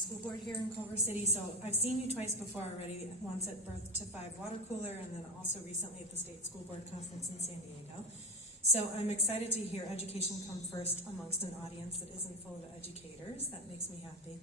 school board here in Culver City. So I've seen you twice before already, once at Birth to 5 water cooler and then also recently at the state school board conference in San Diego. So I'm excited to hear education come first amongst an audience that isn't full of educators. That makes me happy.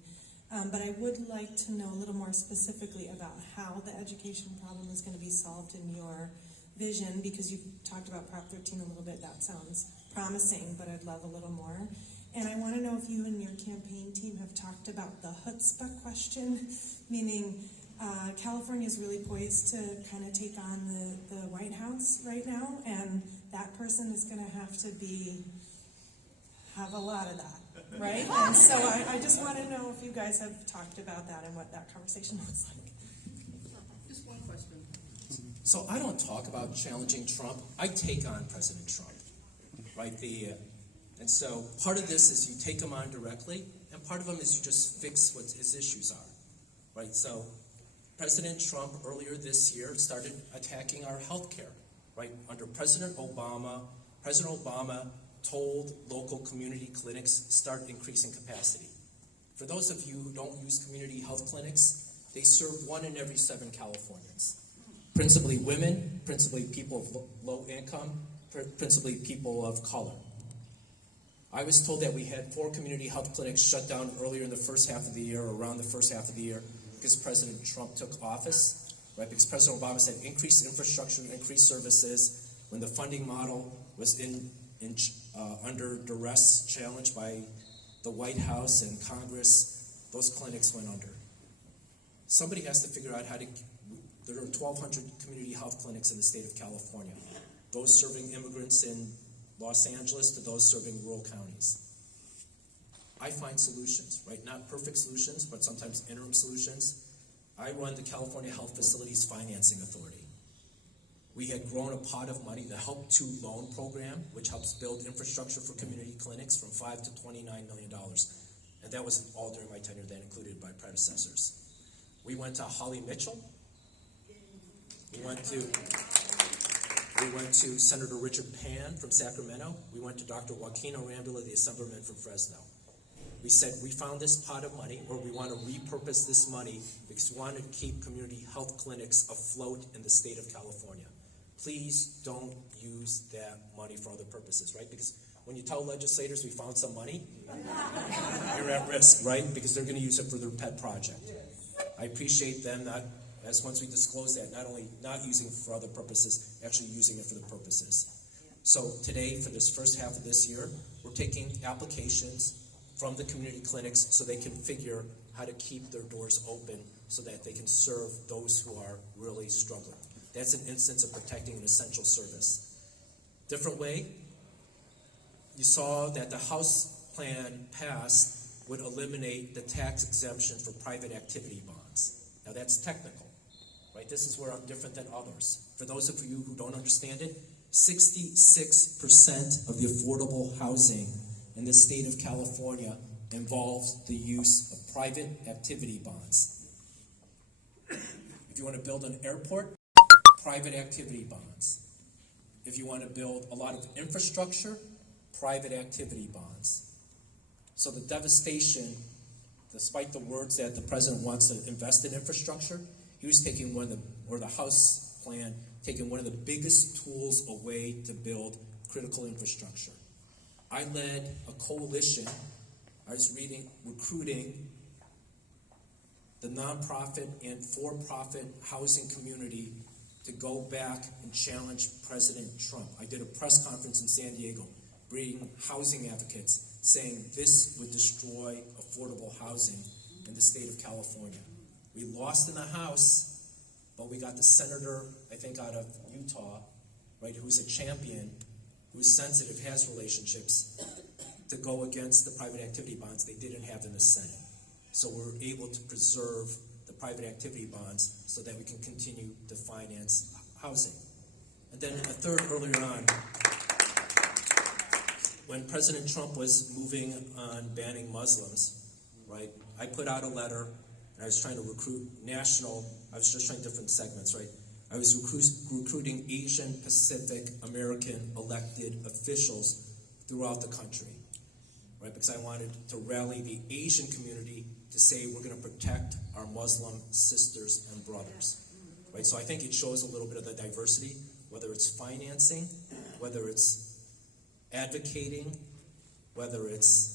But I would like to know a little more specifically about how the education problem is going to be solved in your vision, because you talked about Prop 13 a little bit. That sounds promising, but I'd love a little more. And I want to know if you and your campaign team have talked about the chutzpah question, meaning California is really poised to kind of take on the White House right now, and that person is going to have to have a lot of that, right? And so I just want to know if you guys have talked about that and what that conversation looks like. Just one question. So I don't talk about challenging Trump. I take on President Trump, right? And so part of this is you take him on directly, and part of them is you just fix what his issues are, right? So President Trump earlier this year started attacking our health care, right? Under President Obama told local community clinics start increasing capacity. For those of you who don't use community health clinics, they serve 1 in every 7 Californians. Principally women, principally people of low income, principally people of color. I was told that we had 4 community health clinics shut down earlier in the first half of the year, or around the first half of the year, because President Trump took office, right? Because President Obama said increase infrastructure, increase services. When the funding model was under duress, challenged by the White House and Congress, those clinics went under. Somebody has to figure out how to. There are 1,200 community health clinics in the state of California. Those serving immigrants in Los Angeles to those serving rural counties. I find solutions, right? Not perfect solutions, but sometimes interim solutions. I run the California Health Facilities Financing Authority. We had grown a pot of money, the Help to Loan program, which helps build infrastructure for community clinics, from $5 to $29 million. And that wasn't all during my tenure, that included my predecessors. We went to Holly Mitchell. We went to Senator Richard Pan from Sacramento. We went to Dr. Joaquin Arambula, the Assemblyman from Fresno. We said, we found this pot of money, or we want to repurpose this money because we want to keep community health clinics afloat in the state of California. Please don't use that money for other purposes, right? Because when you tell legislators we found some money, you're at risk, right? Because they're going to use it for their pet project. I appreciate them not, as once we disclose that, not only not using it for other purposes, actually using it for the purposes. So today, for this first half of this year, we're taking applications from the community clinics so they can figure how to keep their doors open so that they can serve those who are really struggling. That's an instance of protecting an essential service. Different way, you saw that the House plan passed would eliminate the tax exemption for private activity bonds. Now that's technical, right? This is where I'm different than others. For those of you who don't understand it, 66% of the affordable housing in the state of California involves the use of private activity bonds. If you want to build an airport, private activity bonds. If you want to build a lot of infrastructure, private activity bonds. So the devastation, despite the words that the president wants to invest in infrastructure, he was taking the House plan, taking one of the biggest tools away to build critical infrastructure. I led a coalition. I was recruiting the nonprofit and for-profit housing community to go back and challenge President Trump. I did a press conference in San Diego, bringing housing advocates, saying this would destroy affordable housing in the state of California. We lost in the House, but we got the senator, I think out of Utah, right, who's a champion, who's sensitive, has relationships, to go against the private activity bonds they didn't have in the Senate. So we're able to preserve the private activity bonds so that we can continue to finance housing. And then a third earlier on, when President Trump was moving on banning Muslims, right, I put out a letter, and I was trying to recruit I was just trying different segments, right? I was recruiting Asian, Pacific, American elected officials throughout the country, right? Because I wanted to rally the Asian community to say we're going to protect our Muslim sisters and brothers. Right? So I think it shows a little bit of the diversity, whether it's financing, whether it's advocating, whether it's,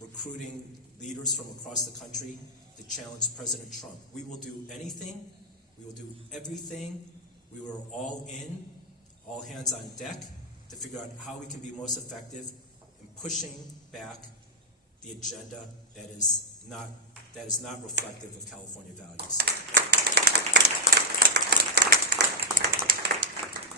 recruiting leaders from across the country to challenge President Trump. We will do anything. We will do everything. We were all in, all hands on deck, to figure out how we can be most effective in pushing back the agenda that is not reflective of California values.